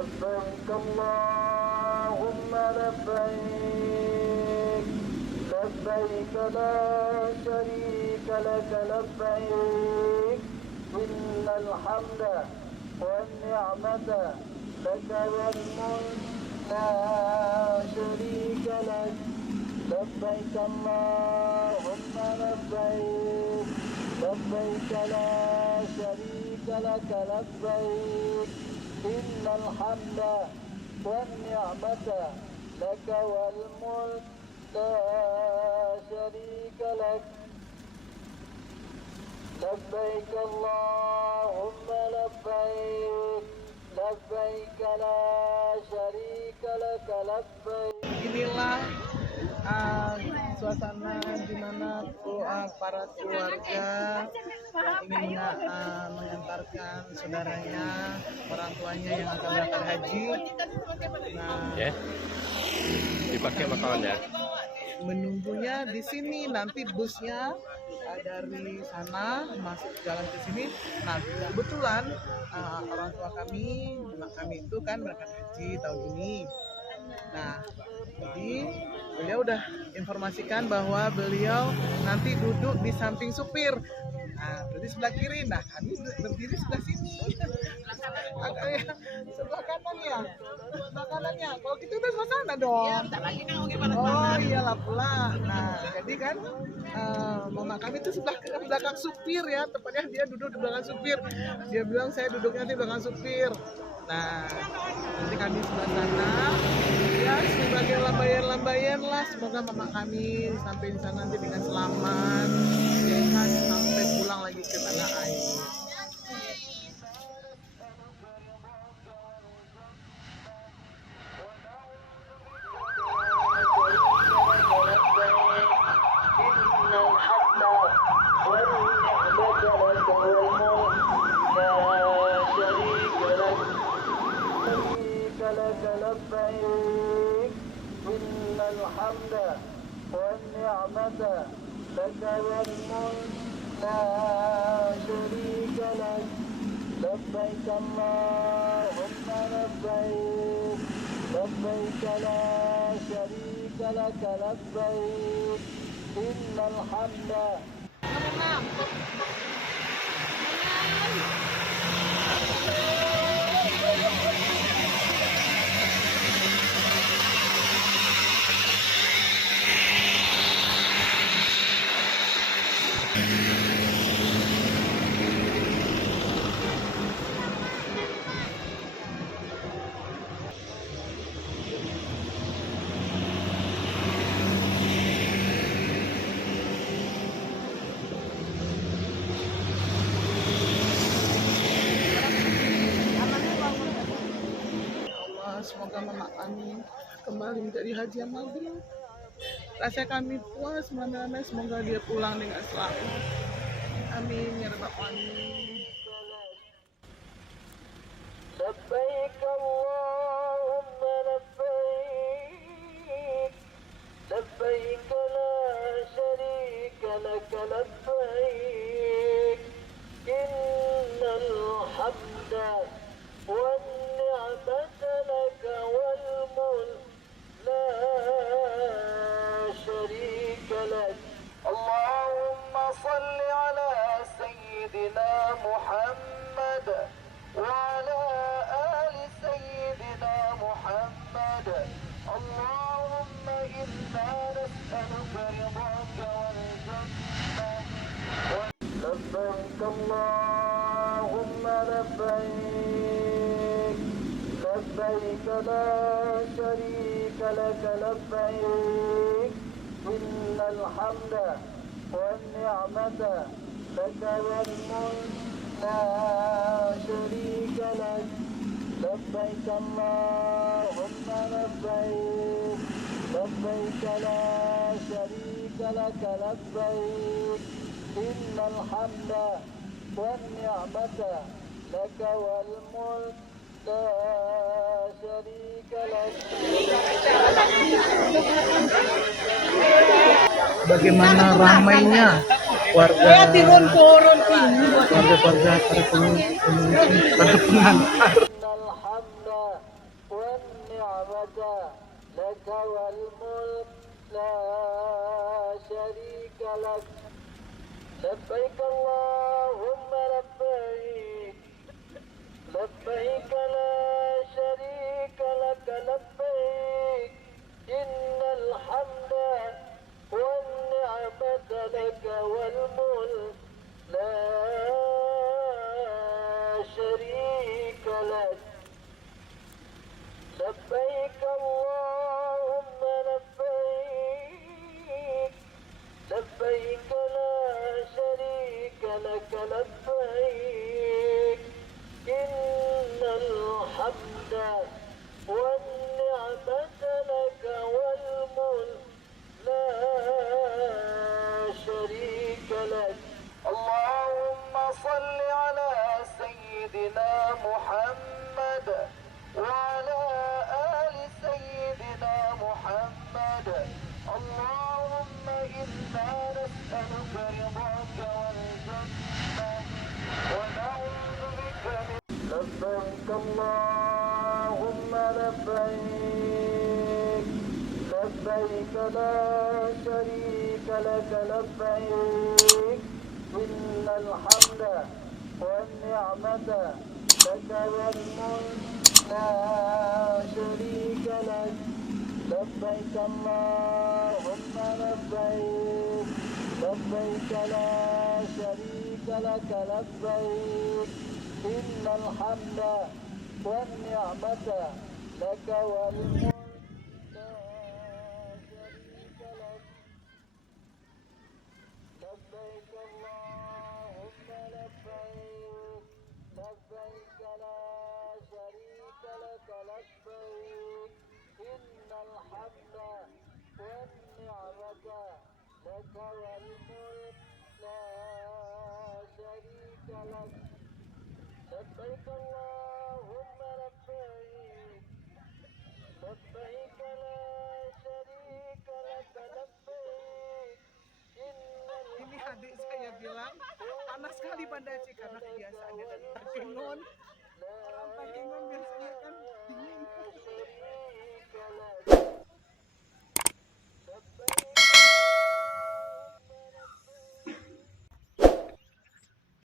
لبيك اللهم لبيك لبيك لا شريك لك لبيك إن الحمد والنعمة لك والملك لا شريك لك لبيك اللهم لبيك لبيك لا شريك لك لبيك إن الحمد والنعمة لك والملك لا شريك لك لبيك اللهم لبيك لبيك لا شريك لك لبيك. Inilah suasana di mana para keluarga yang ingin mengantarkan saudaranya, orang tuanya yang akan berangkat haji. Nah, dipakai makanan ya. Menunggunya di sini, nanti busnya dari sana masuk jalan ke sini. Nah, kebetulan orang tua kami, anak kami itu kan berangkat haji tahun ini. Nah, jadi beliau udah informasikan bahwa beliau nanti duduk di samping supir. Nah, berarti sebelah kiri. Nah, kami berdiri sebelah sini. Agak ya, sebelah kanan ya. Sebelah kanannya. Kalau gitu udah sebelah sana dong. Oh iyalah pula. Nah, jadi kan mama kami itu sebelah belakang supir ya. Tepatnya dia duduk di belakang supir. Dia bilang saya duduknya di belakang supir. Nah, nanti kami sebelah sana. Ya, sebagai lambayan-lambayan lah. Semoga mama kami sampai di sana nanti dengan selamat. Sehat sampai pulang lagi ke tanah air. لك لبيك إن الحمد والنعمة لك والملك لا شريك لك لبيك اللهم لبيك لبيك لا شريك لك لبيك إن الحمد Semoga mama kami kembali menjadi haji yang mabrur. Rasa kami puas mana-mana, semoga dia pulang dengan selamat. Amin ya rabbal alamin. لبيك اللهم لبيك لبيك لا شريك لك لبيك إن الحمد والنعمة لك والملك لا شريك لك اللهم صل على سيدنا محمد وعلى آل سيدنا محمد اللهم إنا نسألك رضاك والجنة لبيك اللهم لبيك لبيك لا شريك لك لبيك إن الحمد والنعمة لك والملك لا شريك لك لبيك اللهم لبيك لبيك لا شريك لك لبيك إن الحمد والنعمة لك والملك لا شريك لك. Bagaimana ramainya warga warga para pengantar والنعمة لك والملك لا شريك لك لبيك اللهم لبيك لبيك لا شريك لك لبيك إن الحمد والنعمة لك والملك لا شريك لك لبيك اللهم لبيك لبيك لا شريك لك لبيك إن الحمد والنعمة لك والملك لا شريك لك اللهم صل على سيدنا محمد وعلى آل سيدنا محمد اللهم إنا نسألك رضاك والجنة ونعوذ بك من لبيك اللهم لبيك لبيك لا شريك لك لبيك إن الحمد والنعمة لك والملك لا شريك لك لبيك اللهم لبيك لبيك لا شريك لك لبيك إن الحمد والنعمة لك والملك لا شريك لك لبيك اللهم لبيك لبيك لا شريك لك لبيك إن الحمد والنعمة لك والملك لا شريك لك لبيك اللهم لبيك لبيك لا شريك لك لبيك Ini adik saya bilang panas sekali Banda Aceh karena kebiasaannya dari Tenun